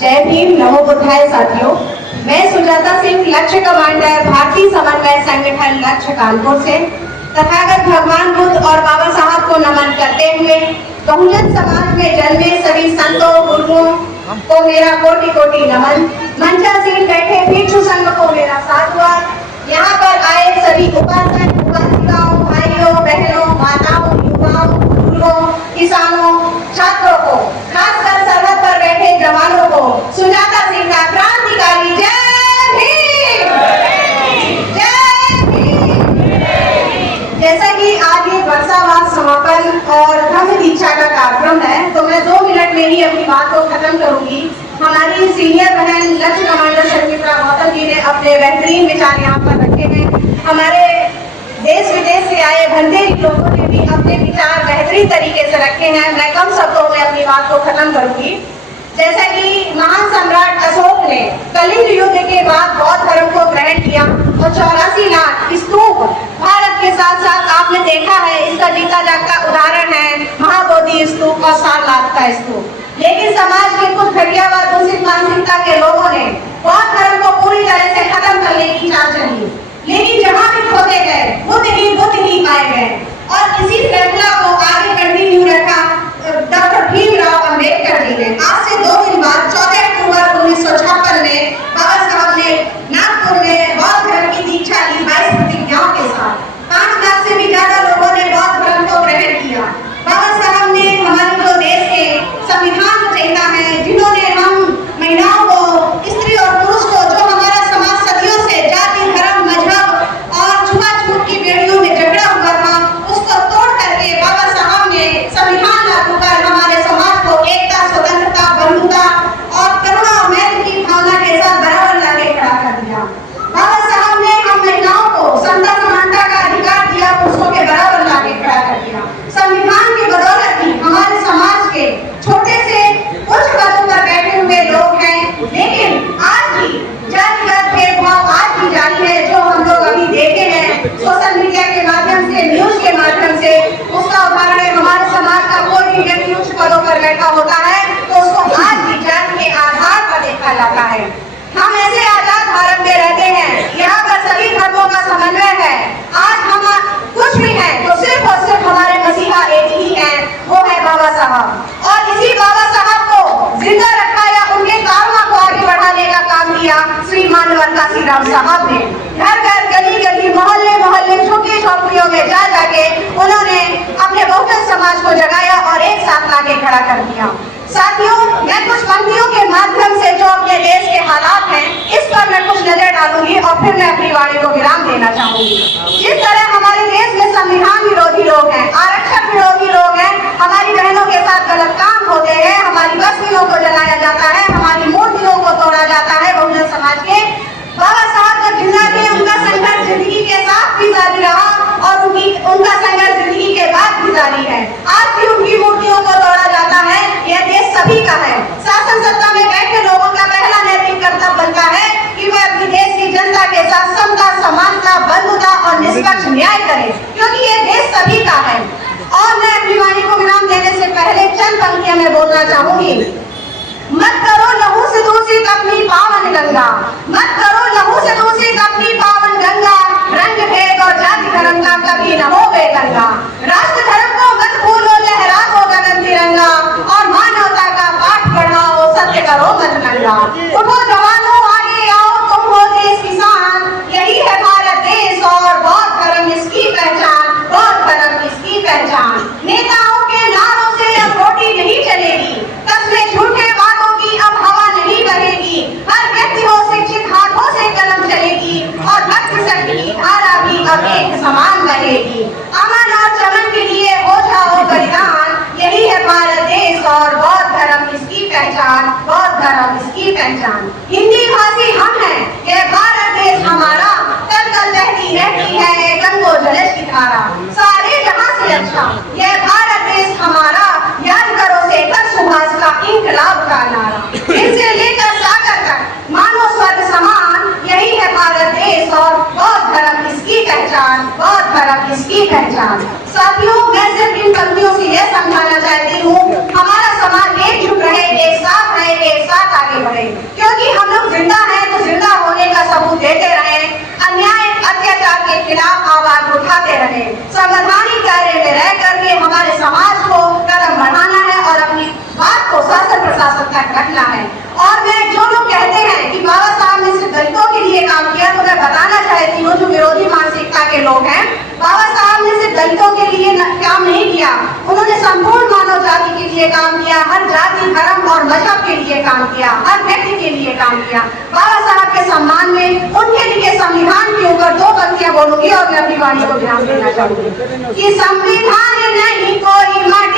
जय भीम, नमो बुद्धाय साथियों। मैं सुजाता सिंह, लक्ष्य कमांडर, भारतीय समन्वय संगठन लक्ष्य कानपुर से तथागत भगवान बुद्ध और बाबा साहब को नमन करते हुए बहुजन समाज में जन्मे सभी संतों गुरुओं को मेरा कोटि कोटि नमन। मंचासीन बैठे भिक्षु संघ को मेरा साधुवाद। यहाँ पर आए सभी उपासक उपासिकाओं, भाइयों बहनों, माताओं, युवाओं, बुजुर्गों, किसानों, छात्रों को, खासकर सरहद पर बैठे जवानों को सुजाता सिंह का क्रांतिकारी जय भीम, जय भीम। जैसा कि आज ये वर्षावास समापन और धम्म दीक्षा का कार्यक्रम है, तो मैं 2 मिनट में ही अपनी बात को खत्म करूंगी। हमारी सीनियर बहन लक्ष्य कमांडर संगीता गौतम जी ने अपने बेहतरीन विचार यहाँ पर रखे हैं। हमारे देश विदेश से आए भंडेरी लोगों ने भी अपने विचार बेहतरीन तरीके से रखे हैं। मैं कम शब्दों में अपनी बात को खत्म करूंगी। जैसा कि महान सम्राट अशोक ने कलिंग युद्ध के बाद बौद्ध धर्म को ग्रहण किया और 84 लाख स्तूप भारत के साथ साथ आपने देखा है, इसका जीता जागता उदाहरण है महाबोधि स्तूप और सारनाथ का स्तूप। लेकिन समाज के कुछ घटिया व दूषित मानसिकता के लोगों ने बौद्ध धर्म को पूरी तरह से खत्म करने की चाल चली, लेकिन जहाँ भी खोदे गए बुद्ध ही पाए गए और इसी श्रृंखला को आगे कंटिन्यू रखा डॉक्टर भीमराव अम्बेडकर जी ने। आज से 2 दिन बाद 14 अक्टूबर 1956 में बाबा साहब ने नागपुर में बौद्ध धर्म की दीक्षा ली 22 प्रतिज्ञाओं के साथ। 5 लाख से भी ज्यादा लोगों ने बौद्ध धर्म को ग्रहण किया। बाबा साहब ने हमारे जो देश के संविधान रचयिता है, जिन्होंने हम महिलाओं को, स्त्री और पुरुष को, जो हमारा समाज सदियों से जाति धर्म मजहब और छुआछूत की बेड़ियों में जकड़ा हुआ था, उसको तोड़ करके बाबा साहब ने संविधान लागू कर हमारे समाज को एकता, स्वतंत्रता, बंधुता और करुणा और मैत्री की भावना के साथ बराबर लाके खड़ा कर दिया। बाबा साहब ने हम महिलाओं को समता समानता का अधिकार दिया, पुरुषों के बराबर लाके खड़ा कर दिया। संविधान की बदौलत ही हमारे समाज के छोटे से उच्च पदों पर बैठे हुए लोग हैं, लेकिन आज भी जातिगत भेदभाव आज भी जारी है, जो हम लोग अभी देखे हैं सोशल मीडिया के माध्यम से, न्यूज के माध्यम से। उसका उदाहरण है, हमारे समाज का कोई भी व्यक्ति उच्च पदों पर बैठा होता है तो उसको आज भी जाति के आधार पर देखा जाता है। हम ऐसे आजाद भारत में रहते हैं, यहाँ पर सभी धर्मों का समन्वय है। आज हम कुछ भी है तो सिर्फ और सिर्फ हमारे मसीहा एक ही है, वो है बाबा साहब। और इसी बाबा साहब को जिंदा रखा या उनके कारनामा को आगे बढ़ाने का काम किया श्री मानवता काशीराम साहब ने। घर घर, गली गली, मोहल्ले मोहल्ले, झुग्गी झोपड़ियों में जा जाके उन्होंने अपने बहुजन समाज को जगाया और एक साथ लाके खड़ा कर दिया। साथियों, मैं कुछ पंक्तियों के माध्यम से जो अपने देश के हालात हैं, इस पर मैं कुछ नजर डालूंगी और फिर मैं अपनी वाणी को विराम देना चाहूंगी। जिस तरह हमारे देश में संविधान विरोधी लोग हैं, आरक्षण विरोधी लोग हैं, हमारी बहनों के साथ गलत काम होते हैं, हमारी बस्तियों को जलाया जाता है, हमारी मूर्तियों को तोड़ा जाता है बहुजन समाज के। बाबा साहब जब जिंदा थे, उनका संघर्ष जिंदगी के साथ भी जारी रहा और उनका संघर्ष जिंदगी के बाद भी जारी है। आज भी उनकी मूर्तियों को तोड़ा जाता है। यह देश सभी का है। शासन सत्ता में बैठे लोगों का पहला नैतिक कर्तव्य बनता है कि वह अपनी देश की जनता के साथ समता, समानता, बंधुता और निष्पक्ष न्याय करे, क्योंकि यह देश सभी का है। और मैं अपनी वाणी को विराम देने से पहले चंद पंक्तियां मैं बोलना चाहूंगी। मत करो लहू से दूषित अपनी पावन गंगा, मत करो लहू से दूषित अपनी पावन गंगा, रंग भेद और जाति धर्म का कभी न हो वे गंगा। राष्ट्र धर्म को मत भूलो, लहरा दो गगन तिरंगा और मानवता का पाठ पढ़ाओ, सत्य करो मत नंगा। उठो जवानों आगे आओ, तुम हो देश किसान, यही है भारत देश और बौद्ध धर्म इसकी पहचान, बौद्ध धर्म इसकी पहचान। नेताओं के नारों से अब रोटी नहीं चलेगी, कसमें झूठे वादों की अब हवा नहीं बहेगी। हर व्यक्ति हो शिक्षित, हाथों से कलम चलेगी और भक्ति शक्ति की धारा भी अब एक समान बहेगी। अमन और चमन के लिए हो जाओ बलिदान, यही है भारत देश और बौद्ध धर्म इसकी पहचान, बौद्ध धर्म इसकी पहचान। हिंदी भाषी हम हैं, यह भारत देश हमारा, कल कल बहती रहती है गंगो जलज की धारा। सारे जहां से अच्छा यह भारत देश हमारा, याद करो शेखर सुभाष का इंकलाब का नारा। इनसे लेकर सागर तक मानो स्वर्ग समान, यही है भारत देश और बौद्ध धर्म इसकी पहचान, बौद्ध धर्म इसकी पहचान। साथियों, मैं सिर्फ इन पंक्तियों से यह समझाना चाहती हूँ, हमारा समाज एकजुट रहे, एक साथ रहे, एक साथ आगे बढ़े। काम नहीं किया, उन्होंने संपूर्ण मानव जाति के लिए काम किया, हर जाति धर्म और मजहब के लिए काम किया, हर व्यक्ति के लिए काम किया। बाबा साहब के सम्मान में उनके लिए संविधान के ऊपर 2 पंक्तियां बोलूंगी और मैं अपनी वाणी को विराम देना चाहूंगी कि संविधान नहीं कोई माटी